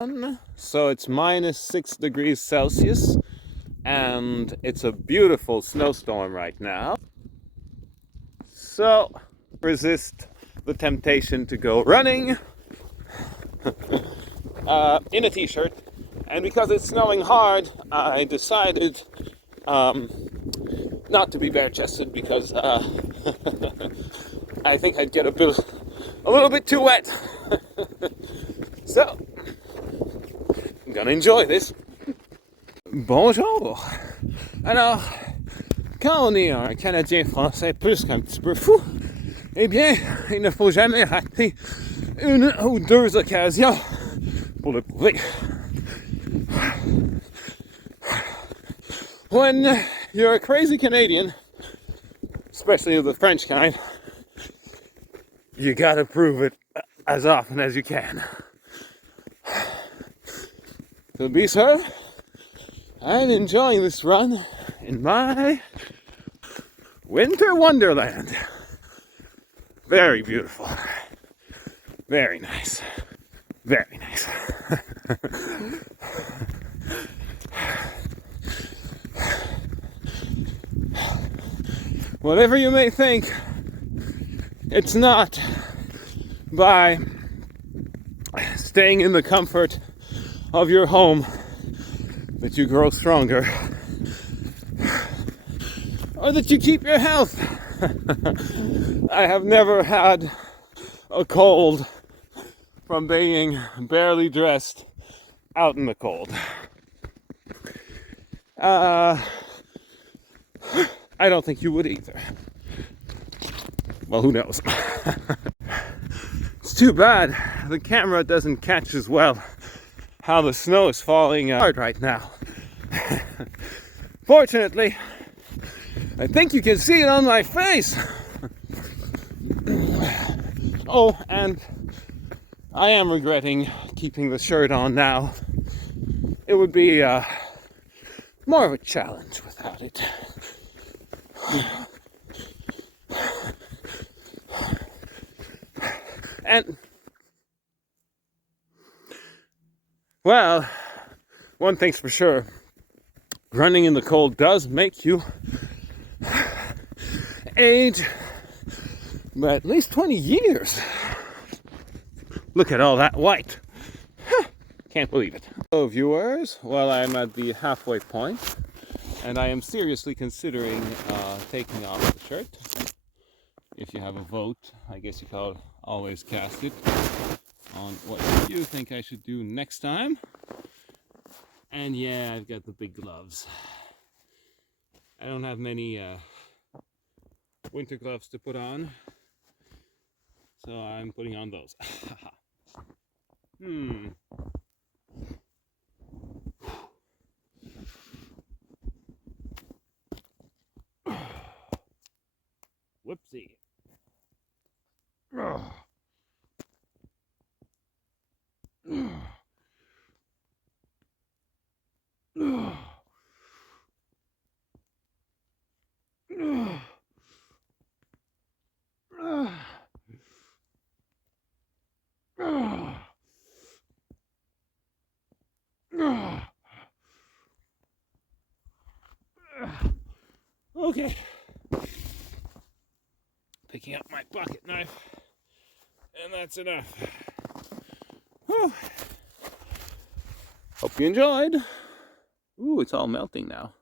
So it's -6 degrees Celsius, and it's a beautiful snowstorm right now. So resist the temptation to go running in a t-shirt. And because it's snowing hard, I decided not to be bare-chested because I think I'd get a little bit too wet. So I'm gonna enjoy this. Bonjour. Alors, quand on est un Canadien français plus qu'un petit peu fou, eh bien, il ne faut jamais rater une ou deux occasions pour le prouver. When you're a crazy Canadian, especially the French kind, you gotta prove it as often as you can. To be served, I'm enjoying this run in my winter wonderland. Very beautiful. Very nice. Very nice. Whatever you may think, it's not by staying in the comfort of your home that you grow stronger, or that you keep your health. I have never had a cold from being barely dressed out in the cold. I don't think you would either. Well, who knows? It's too bad the camera doesn't catch as well how the snow is falling hard right now. Fortunately, I think you can see it on my face. Oh, and I am regretting keeping the shirt on now. It would be more of a challenge without it. And, well, one thing's for sure, running in the cold does make you age by at least 20 years. Look at all that white. Can't believe it. So viewers, well, I'm at the halfway point, and I am seriously considering taking off the shirt. If you have a vote, I guess you could always cast it on what you think I should do next time. And yeah, I've got the big gloves. I don't have many winter gloves to put on, so I'm putting on those. Whoopsie. Okay. Picking up my pocket knife, and that's enough. Whew. Hope you enjoyed. Ooh, it's all melting now.